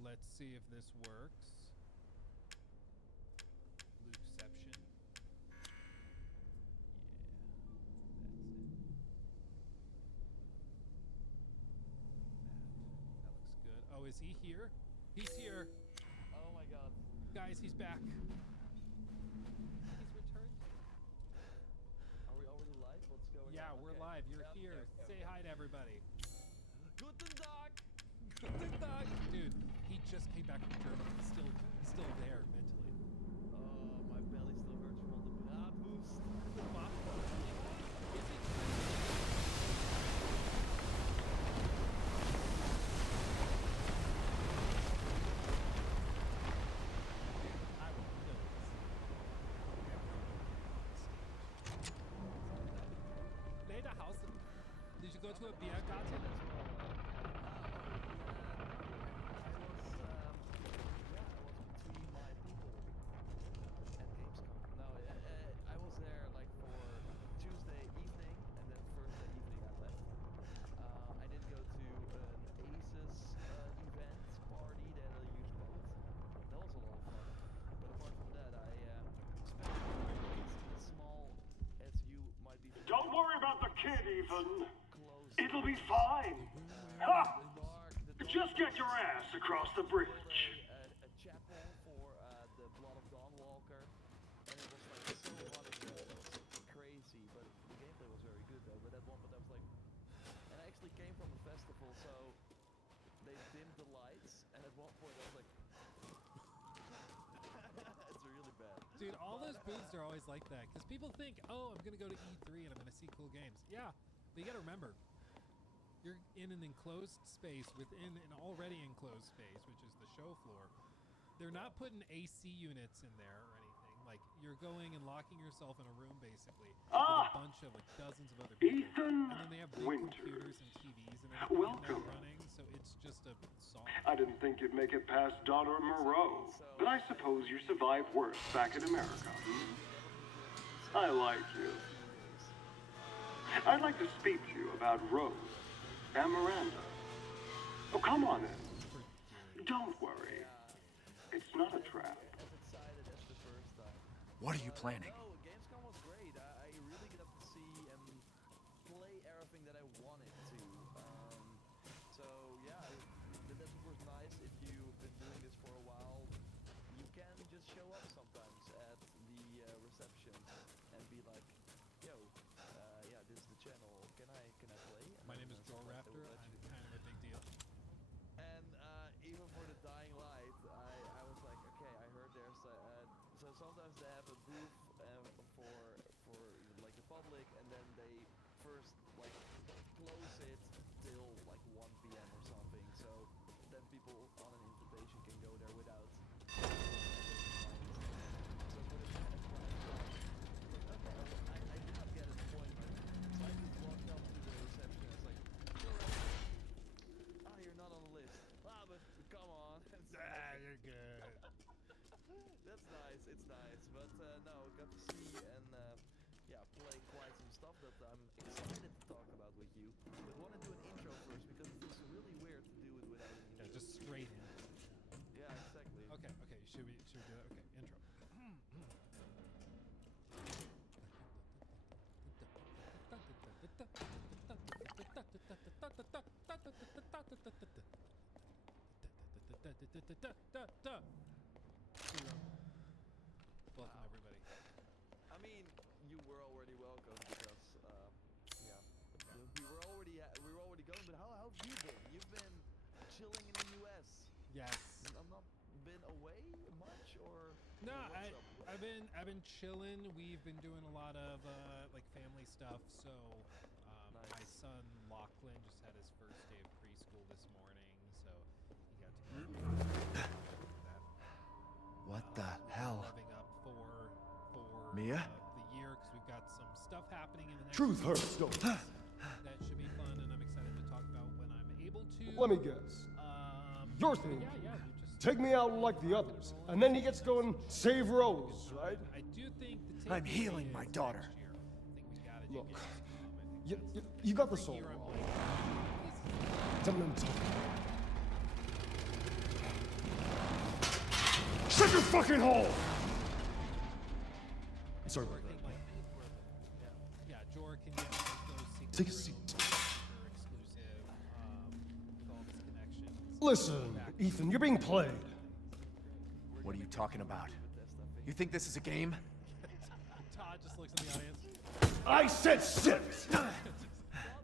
Let's see if this works. Lukeception. That looks good. Oh, is he here? He's here. Oh my god. Guys, he's back. He's returned. Are we already live? What's going on? Yeah, we're Okay. live. You're Yep, here. okay. Say hi to everybody. Guten Tag! Guten Tag. Dude, he just came back from Germany. He's still there mentally. Oh, my belly still hurts from all the bratwurst. I will kill this. Lederhausen. Did you go to a beer garden? Between my people at Gamescom. No, I was there like for Tuesday evening, and then Thursday evening I left. I did go to an Asus event party that I used both. That was a lot of fun. But apart from that, I spent as small as you might be. Don't worry about the kid, Ethan. Close. It'll be fine. Ha! The Just get your ass across the bridge. a chapel for the Blood of Dawnwalker, and it was like so hot in there. It was crazy, but the gameplay was very good though. But I was like, and I actually came from a festival, so they dimmed the lights, and at one point I was like, it's really bad. Dude, all those booths are always like that because people think, oh, I'm gonna go to E3 and I'm gonna see cool games. Yeah, but you gotta remember, you're in an enclosed space within an already enclosed space, which is the show floor. They're not putting AC units in there or anything. Like, you're going and locking yourself in a room basically with a bunch of like dozens of other people. Ethan And then they have big Winters. computers and TVs and everything in Welcome. there running, so it's just a song. I didn't think you'd make it past Donner Moreau, but I suppose you survived worse back in America. I like you. I'd like to speak to you about Rose and Miranda. Oh, come on in. Don't worry. It's not a trap. As excited as the first time. What are you planning? No, Gamescom was great. I really got to see and play everything that I wanted to. So yeah, that's of course nice if you've been doing this for a while. You can just show up sometimes at the reception and be like, yo, yeah, this is the channel. Can I play? And My then, name is Jor sometimes they Raptor. will let I'm you. kind of a big deal. And even for the Dying Light, I was like, okay, I heard there's so sometimes they have a booth for like the public, and then they first like close it till like 1 p.m. or something. So then people on an invitation can go there without. So for the kind of okay, I did not get an appointment, so I just walked up to the reception. It's like, you're not on the list. But come on. You're good. That's nice, it's nice. But no, got to see and yeah, play quite some stuff that I'm excited to talk about with you. But want to do an intro first because it's really weird to do it without an Yeah, intro. just straight in. Yeah, exactly. Okay, should we do that? Okay, intro. Welcome everybody. I mean, you were already welcome because yeah, we were already Yes. I'm not been away much, or No, what's up? I've been chilling. We've been doing a lot of like family stuff. So my Nice. son Lachlan just had his first day of preschool this morning, so he got to go that. What the We've been hell? Loving up for Mia? the year because we've got some stuff happening in the next. Truth few hurts, don't weeks it? That should be fun, and I'm excited to talk about when I'm able to. Let me guess. You're but thinking, yeah, we just take me out like the others, and then he gets going, save Rose, right? I do think the I'm takeaway healing my is daughter. next year. I think we gotta Look, do Gamescom. I think You got this all year I'm wrong. like, Tell me what I'm talking about. Shut your fucking hole! Sorry about working that. like yeah, Jor can get like, those secret Take a rooms seat. that are exclusive with all of his connections. Listen, Ethan, you're being played. What are you talking about? You think this is a game? Todd just looks in the audience. I said sit! Todd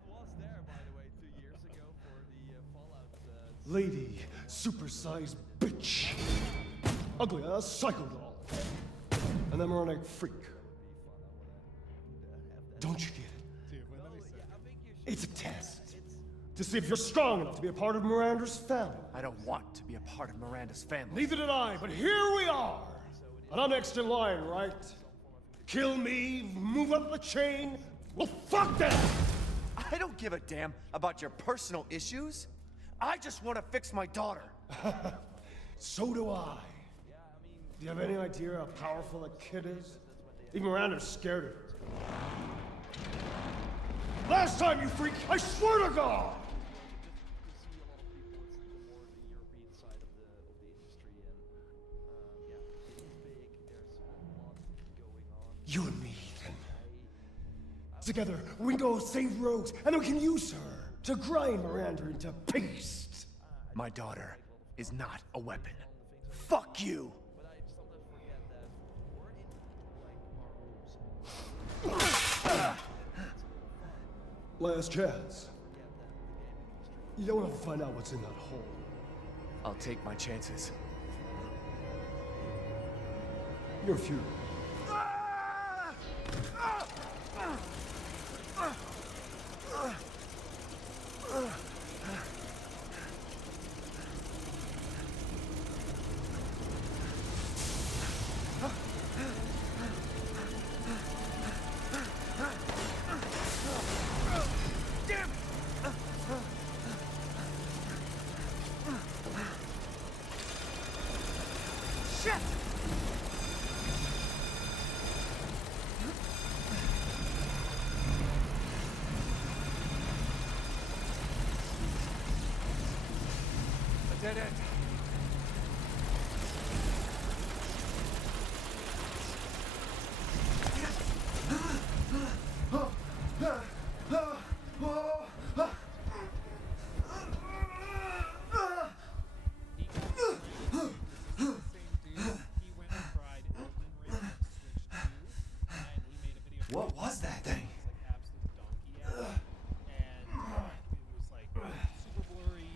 was there, by the way, 2 years ago for the Fallout. Lady, supersized bitch. Ugly ass psycho doll. And I'm a freak. Don't you get it? Dude, when let me say. Yeah, I think you should. It's a test. To see if you're strong enough to be a part of Miranda's family. I don't want to be a part of Miranda's family. Neither did I, but here we are. And I'm next in line, right? Kill me, move up the chain. Well, fuck that! I don't give a damn about your personal issues. I just want to fix my daughter. So do I. Do you have any idea how powerful that kid is? Even Miranda's scared of her. Last time, you freak, I swear to God! You see a lot of people, it's more the European side of the industry, and yeah, it's big. There's a lot going on. You and me, Ethan. Together, we can go save Rose, and we can use her to grind Miranda into paste. My daughter is not a weapon. Fuck you! But I sometimes forget that we're in like our rooms. Last chance. Forget that the gaming industry. You don't want to find out what's in that hole. I'll take my chances. You're futile. Shit! A dead end. He got the same dude. He went and tried Elden Ring on Switch 2, and he made a video. for What it. was that thing? It's like absolute donkey ass, and it was like super blurry.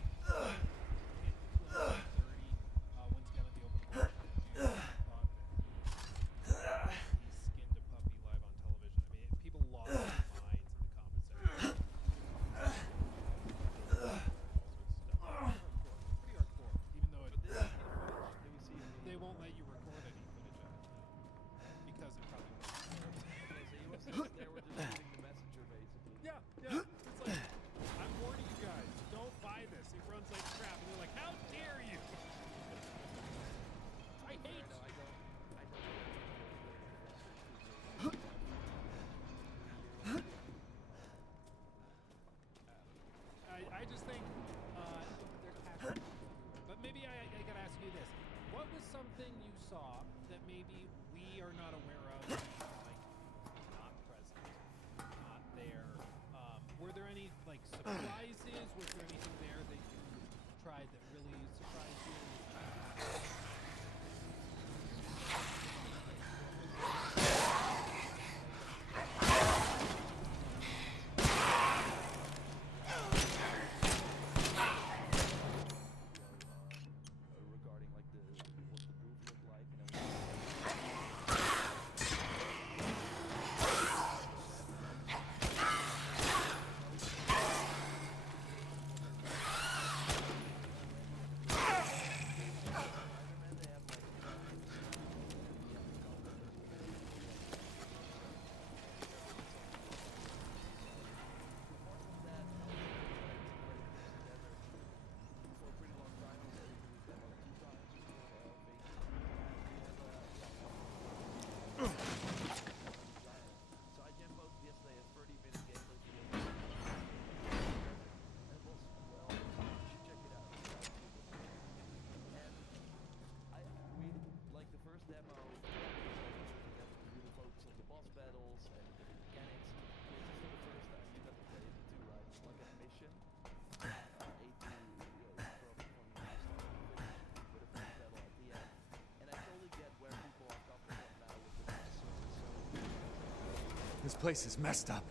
This place is messed up.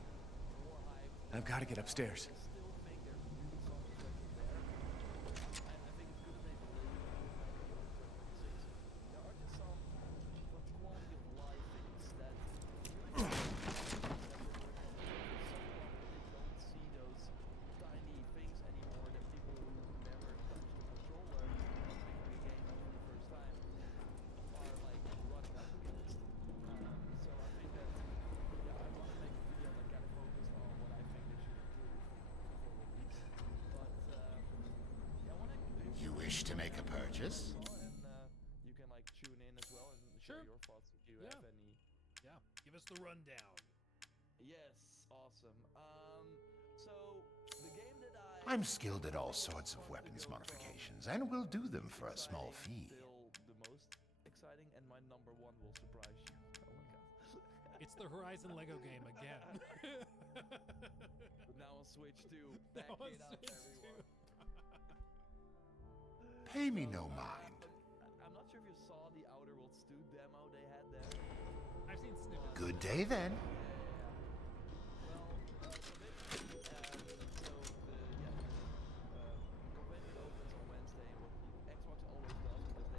I've got to get upstairs. Still think there's really some potential there. I think it's good that they delayed it until 2026. There are just some quality of life things that they're working on. They don't see those tiny things anymore that people who never touched a controller picking a game up for the first time are like running up against. So I think that I want to make a video that kind of focus on what I think they should improve before release. But yeah, I want to. You wish to make a purchase? And you can like tune in as well and share Sure. your thoughts if you Yeah. have any. Yeah, give us the rundown. Yes, awesome. So the game that I I'm skilled at all sorts of weapons modifications, and will do them for a small fee. Still the most exciting, and my number one will surprise you. Oh my god! It's the Horizon Lego game again. But now on Switch 2, back Now on it up, Switch everyone. Pay me no mind. I'm not sure if you saw the Outer Worlds 2 demo they had there. I've seen snippets. Good day then.